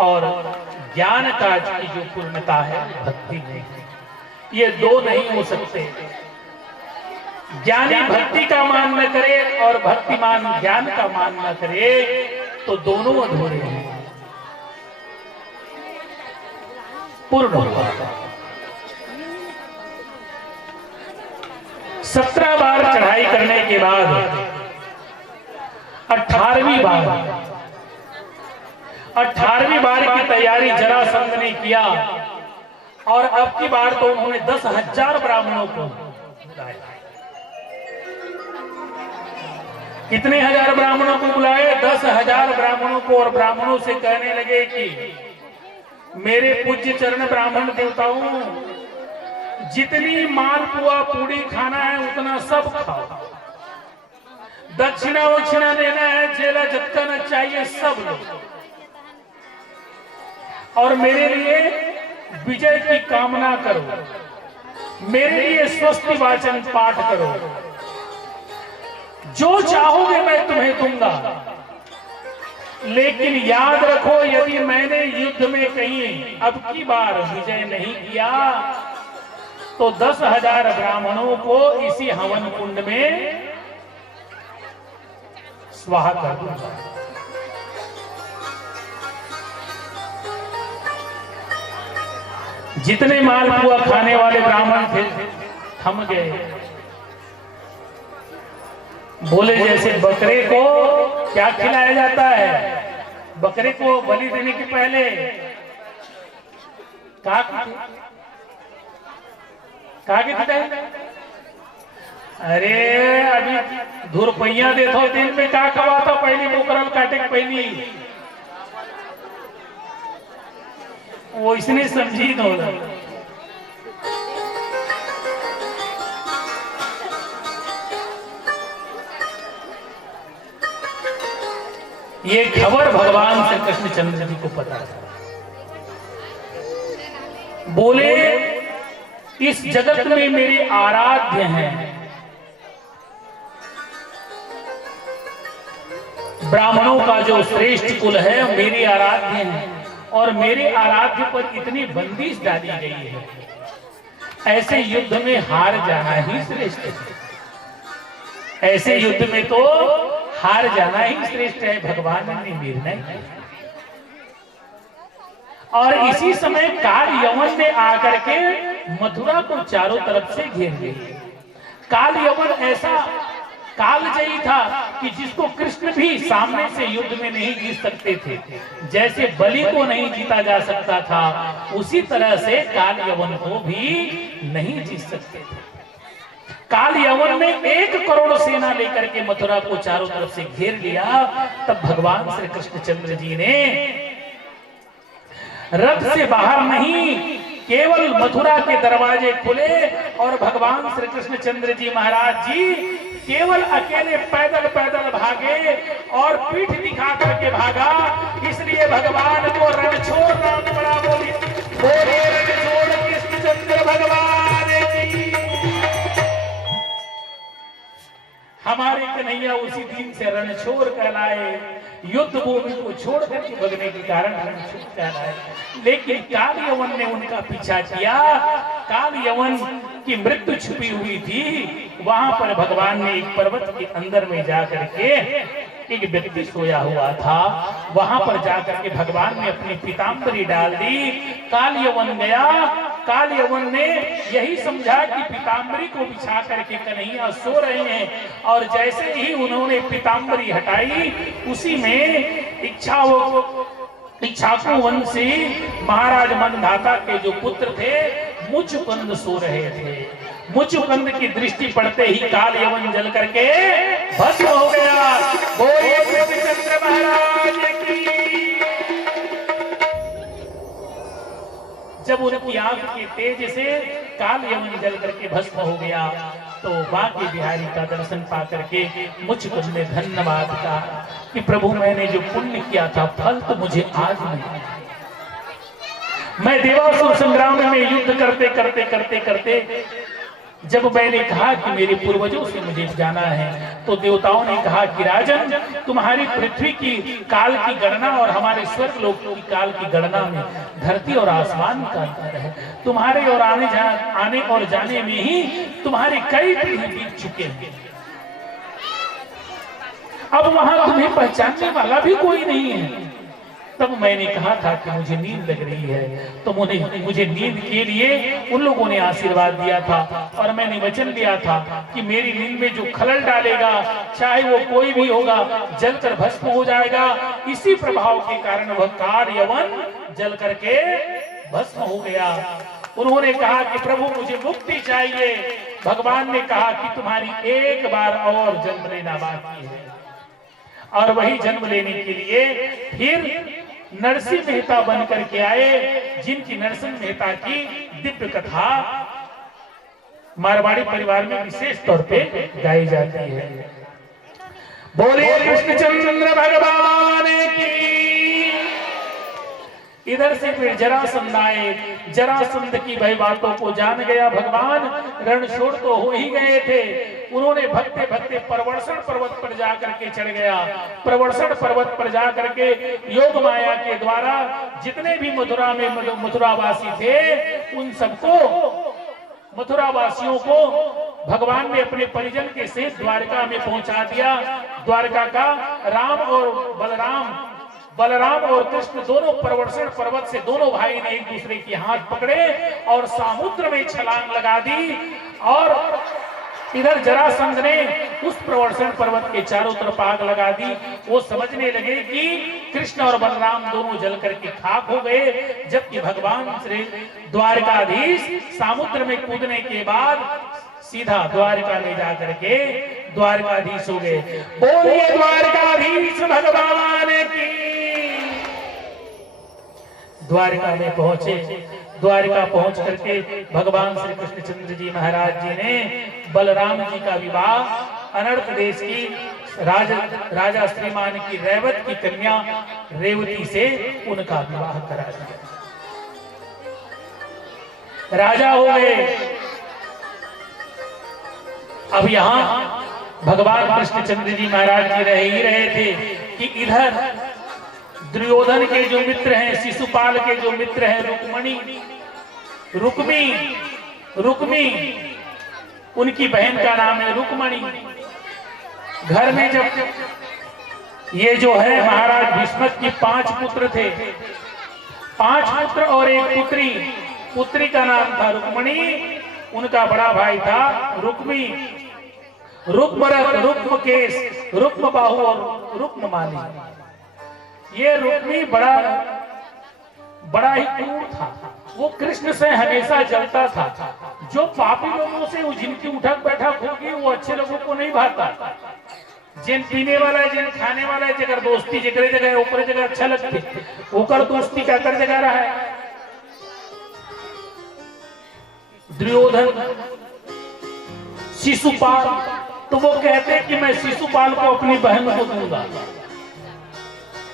और ज्ञान का की जो पूर्णता है भक्ति में है। ये दो नहीं हो सकते। ज्ञानी भक्ति का मान न करे और भक्तिमान ज्ञान का मान न करे तो दोनों अधूरे हैं। पूर्ण हुआ। 17 बार चढ़ाई करने के बाद 18वीं बार की तैयारी जरासंध ने किया और अब की बार तो उन्होंने 10,000 ब्राह्मणों को बुलाया। कितने हजार ब्राह्मणों को बुलाए? 10,000 ब्राह्मणों को। और ब्राह्मणों से कहने लगे कि मेरे पूज्य चरण ब्राह्मण देवताओं, जितनी मालपुआ पूड़ी खाना है उतना सब खाओ, दक्षिणा वक्षिणा देना है, चेला जत्कना चाहिए सब लोग, और मेरे लिए विजय की कामना करो, मेरे लिए स्वस्ति वाचन पाठ करो, जो चाहोगे मैं तुम्हें दूंगा। लेकिन याद रखो, यदि मैंने युद्ध में कहीं अब की बार विजय नहीं किया तो 10,000 ब्राह्मणों को इसी हवन कुंड में स्वाहा कर दूंगा। जितने मालपुआ खाने वाले ब्राह्मण थे थम गए। बोले जैसे बकरे को क्या खिलाया जाता है? बकरे को बलि देने के पहले अरे अभी धुरपैया देखो दिन में का खवा था, पहली मुकरल काटे पहली वो इसने समझी दो। ये खबर भगवान श्री कृष्णचंद्र जी को पता था। बोले इस जगत में मेरे आराध्य हैं, ब्राह्मणों का जो श्रेष्ठ कुल है मेरे आराध्य हैं और मेरे आराध्य पर इतनी बंदिश डाली गई है, ऐसे युद्ध में हार जाना ही श्रेष्ठ है। ऐसे युद्ध में तो हार जाना ही श्रेष्ठ है। भगवान ने निर्णय किया। और इसी समय काल यवन ने आकर के मथुरा को चारों तरफ से घेर लिया। काल यवन ऐसा कालजयी था कि जिसको कृष्ण भी सामने से युद्ध में नहीं जीत सकते थे। जैसे बलि को नहीं जीता जा सकता था, उसी तरह से काल यवन को भी नहीं जीत सकते थे। काल यवन ने 1 करोड़ सेना लेकर के मथुरा को चारों तरफ से घेर लिया। तब भगवान श्री कृष्णचंद्र जी ने रथ से बाहर नहीं, केवल मथुरा के दरवाजे खुले और भगवान श्री कृष्णचंद्र जी महाराज जी केवल अकेले पैदल पैदल भागे और पीठ दिखा करके भागा। इसलिए भगवान को रणछोड़ नाम पड़ा। बोले रणछोड़ कृष्णचंद्र भगवान की। हमारे कन्हैया उसी दिन से रणछोड़ कहलाए। युद्ध भूमि को छोड़ करके भगने के कारण रणछोड़ कहलाए। लेकिन काल यवन ने उनका पीछा किया। काल यवन की मृत्यु छुपी हुई थी। वहां पर भगवान ने एक पर्वत के अंदर में जाकर के, एक व्यक्ति सोया हुआ था, वहां पर जाकर के भगवान ने अपनी पीतांबरी डाल दी। काल यवन गया। काल यवन ने यही समझा कि पीतांबरी को बिछा करके कन्हैया सो रहे हैं, और जैसे ही उन्होंने पीतांबरी हटाई उसी में इक्ष्वाकु वंशी महाराज मंधाता के जो पुत्र थे मुचुकुंद सो रहे थे। मुचुकुंद की दृष्टि पड़ते ही काल यवन जल करके भस्म हो गया। बोले कृष्णचंद्र महाराज की। जब उनकी आंख के तेज से काल यवन जल करके भस्म हो गया तो बांके बिहारी का दर्शन पा करके मुझको ने धन्यवाद कहा कि प्रभु मैंने जो पुण्य किया था फल तो मुझे आज मिला। मैं देवासुर संग्राम में युद्ध करते करते करते करते जब मैंने कहा कि मेरे पूर्वजों से मुझे जाना है तो देवताओं ने कहा कि राजन तुम्हारी पृथ्वी की काल की गणना और हमारे स्वर्ग लोक की काल की गणना में धरती और आसमान का अंतर है। तुम्हारे और आने और जाने में ही तुम्हारे कई पीढ़ी बीत चुके हैं। अब वहां तुम्हें पहचानने वाला भी कोई नहीं है। तब मैंने कहा था कि मुझे नींद लग रही है, तो मुझे नींद के लिए उन लोगों ने आशीर्वाद दिया था और मैंने वचन दिया था कि मेरी नींद में जो खलल डालेगा चाहे वो कोई भी होगा जलकर भस्म हो जाएगा। इसी प्रभाव के कारण वह कार यवन जल करके भस्म हो गया। उन्होंने कहा कि प्रभु मुझे मुक्ति चाहिए। भगवान ने कहा कि तुम्हारी एक बार और जन्म लेना बाकी है। और वही जन्म लेने के लिए फिर नरसिंह मेहता बन करके आए, जिनकी नरसिंह मेहता की दिव्य कथा मारवाड़ी परिवार में विशेष तौर पे गाई जाती है। बोले कृष्णचंद्र भगवान की। इधर से फिर जरासंध आए। जरासंध की भाई बातों को जान गया भगवान। रणछोड़ तो हो ही गए थे। उन्होंने भक्ते भक्ते प्रवर्षण पर्वत पर जाकर के चढ़ गया। प्रवर्षण पर्वत पर जाकर के योग माया के द्वारा जितने भी मथुरा में मथुरावासी थे उन सबको मथुरावासियों को भगवान ने अपने परिजन के साथ द्वारका में पहुंचा दिया। द्वारका का राम और बलराम और कृष्ण दोनों प्रवर्षण पर्वत से दोनों भाई ने एक दूसरे के हाथ पकड़े और समुद्र में छलांग लगा दी। और इधर जरासंध ने उस प्रवर्षण पर्वत के चारों तरफ आग लगा दी। वो समझने लगे कि कृष्ण और बलराम दोनों जल करके खाक हो गए, जबकि भगवान श्री द्वारकाधीश समुद्र में कूदने के बाद सीधा द्वारका में जाकर के द्वारकाधीश हो गए। बोलिए द्वारकाधीश भगवान की। द्वारका में पहुंचे। द्वारका पहुंच करके भगवान श्री कृष्णचंद्र जी महाराज जी ने बलराम जी का विवाह अनर्थ देश की राजा श्रीमान की रेवत की कन्या रेवती से उनका विवाह करा दिया। राजा हो गए। अब यहाँ भगवान कृष्णचंद्र जी महाराज जी रह ही रहे थे कि इधर दुर्योधन के जो मित्र हैं, शिशुपाल के जो मित्र हैं, रुक्मी, उनकी बहन का नाम है रुक्मणी। घर में जब ये जो है महाराज भीष्म की 5 पुत्र थे, 5 पुत्र और एक पुत्री का नाम था रुक्मणी। उनका बड़ा भाई था रुक्मी, रुक्मरथ, रुक्मकेश, रुक्मबाहु और रुक्ममाली। ये रुक्मी बड़ा ही क्रूर था। वो कृष्ण से हमेशा जलता था। जो पापी लोगों से जिनकी उठक बैठक होगी वो अच्छे लोगों को नहीं भाता। जिन पीने वाला है, जिन खाने वाला है, जगह दोस्ती जगह ऊपर जगह अच्छा लगती होकर दोस्ती का कर जगह रहा है। दुर्योधन, शिशुपाल, तो वो कहते कि मैं शिशुपाल को अपनी बहन को दूंगा।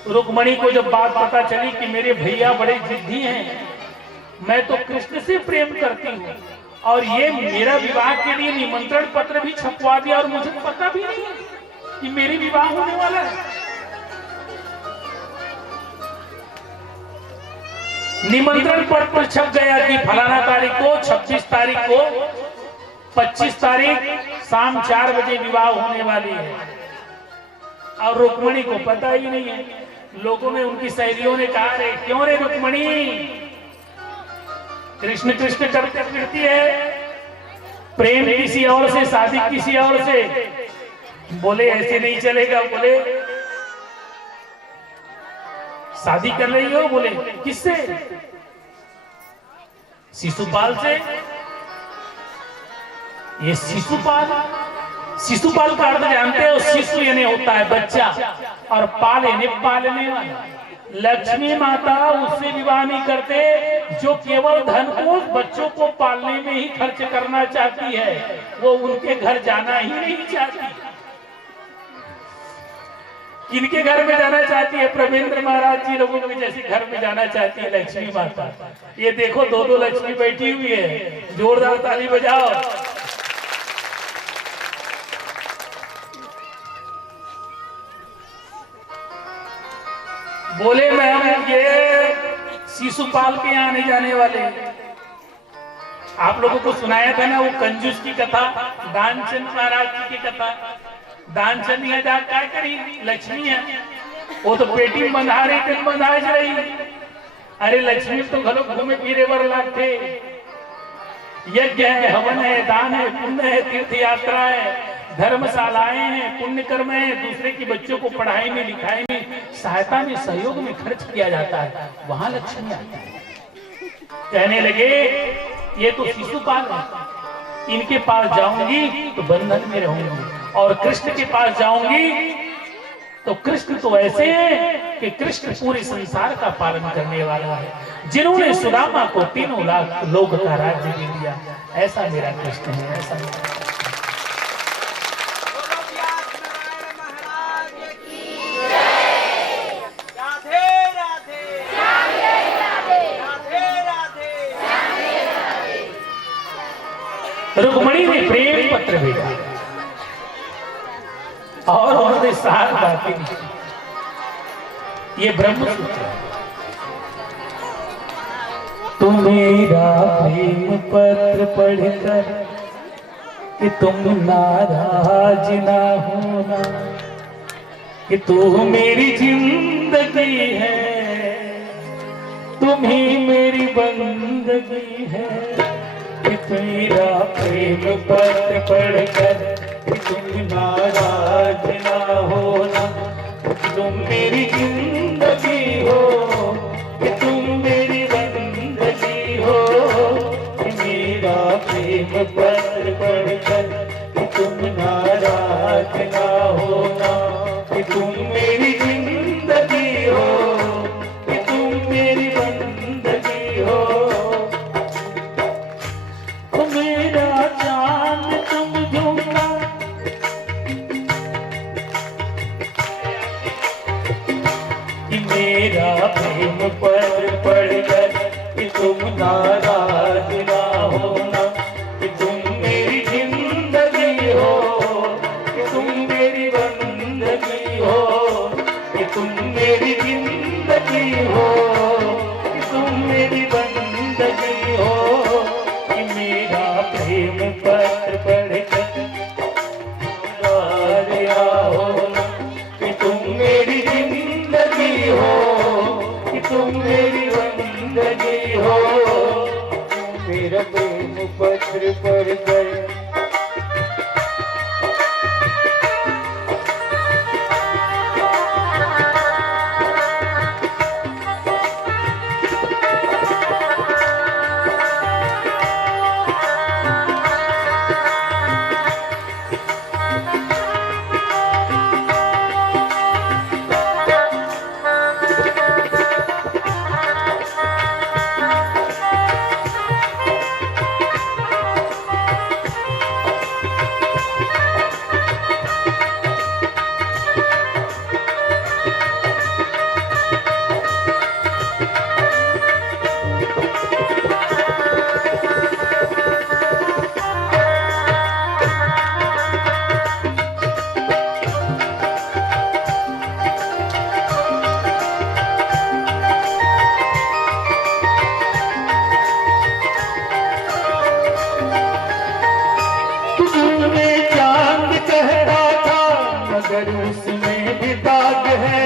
रुक्मणी को जब बात पता चली कि मेरे भैया बड़े जिद्दी हैं, मैं तो कृष्ण से प्रेम करती हूँ और ये मेरा विवाह के लिए निमंत्रण पत्र भी छपवा दिया और मुझे पता भी नहीं कि मेरी विवाह होने वाला है। निमंत्रण पत्र छप गया कि फलाना तारीख को, 26 तारीख को, 25 तारीख शाम 4 बजे विवाह होने वाली है। और रुक्मणी को पता ही नहीं है। लोगों ने, उनकी सहेलियों ने कहा, रे क्यों रे रुक्मणी, कृष्ण कृष्ण करते फिरती है, प्रेम किसी और से, शादी किसी और से। बोले ऐसे नहीं चलेगा। बोले शादी कर रही हो? बोले किससे? शिशुपाल से। ये शिशुपाल का अर्थ जानते हो? शिशु यानी होता है बच्चा और पाल यानी पालने वाला। लक्ष्मी माता उससे विवाह नहीं करते जो केवल धन को बच्चों को पालने में ही खर्च करना चाहती है, वो उनके घर जाना ही नहीं चाहती। किनके घर में जाना चाहती है? प्रवेंद्र महाराज जी लोगों के जैसे घर में जाना चाहती है लक्ष्मी माता। ये देखो दो दो लक्ष्मी बैठी हुई है, जोरदार ताली बजाओ। बोले मैम ये शिशुपाल के यहाँ आने जाने वाले, आप लोगों को सुनाया था ना वो कंजूस की कथा, दानचंद महाराज जी की कथा। दानचंद यहाँ जा क्या करी? लक्ष्मी है वो तो पेटी में बंधा रही थी, बंधाज रही। अरे लक्ष्मी तो घरों घूमे फिरे बर लागते, यज्ञ है, हवन है, दान है, पुण्य है, तीर्थ यात्रा है, धर्मशालाएं हैं, पुण्य कर्म है, दूसरे के बच्चों को पढ़ाई में लिखाई में सहायता में सहयोग में खर्च किया जाता है, वहां लक्ष्मी आती है। कहने लगे ये तो शिशुपाल है, इनके पास जाऊंगी तो बंधन में रहूंगी, और कृष्ण के पास जाऊंगी तो कृष्ण तो ऐसे हैं कि कृष्ण पूरे संसार का पालन करने वाला है, जिन्होंने सुदामा को 3 लाख लोग का राज्य दे दिया। ऐसा मेरा कृष्ण है, ऐसा मेरा। रुक्मणी ने प्रेम पत्र भेजा और उन्होंने 7 बातें लिखी। ये ब्रह्मसूत्र है। तुम मेरा प्रेम पत्र पढ़कर कि तुम नाराज ना होना, कि तू मेरी जिंदगी है, तुम ही मेरी बंदगी है। कि तेरा प्रेम पत्र पढ़कर कि तुम नाराज ना होना, तुम मेरी जिंदगी हो, कि तुम मेरी बंदगी हो। कि मेरा प्रेम पत्र पढ़कर कि तुम नाराज ना होना, कि तुम मेरी जिंदगी हो, कि तुम मेरी बंदगी हो। मेरा चांद तुम झूठा, कि मेरा प्रेम पत्र पढ़कर कि तुम नाराज ना होना, कि तुम मेरी जिंदगी हो, कि तुम मेरी बंदगी हो। कि तुम मेरी जिंदगी हो, कि तुम मेरी बंदगी हो। प्रेम पत्र पढ़कर होना, कि तुम मेरी जिंदगी हो, कि तुम मेरी बंदगी हो। मेरा प्रेम पत्र पढ़कर मगर उसमें भी दाग है,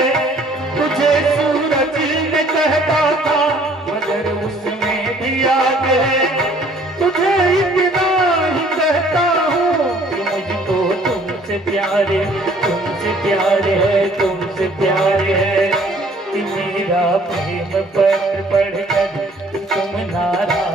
तुझे सूरज ने कहता था मगर उसमें भी आग है। तुझे इतना ही कहता हूँ कि मुझको तुमसे प्यार है, तुमसे प्यार है, तुमसे प्यार है। कि मेरा प्रेम पत्र पढ़कर तुम नाराज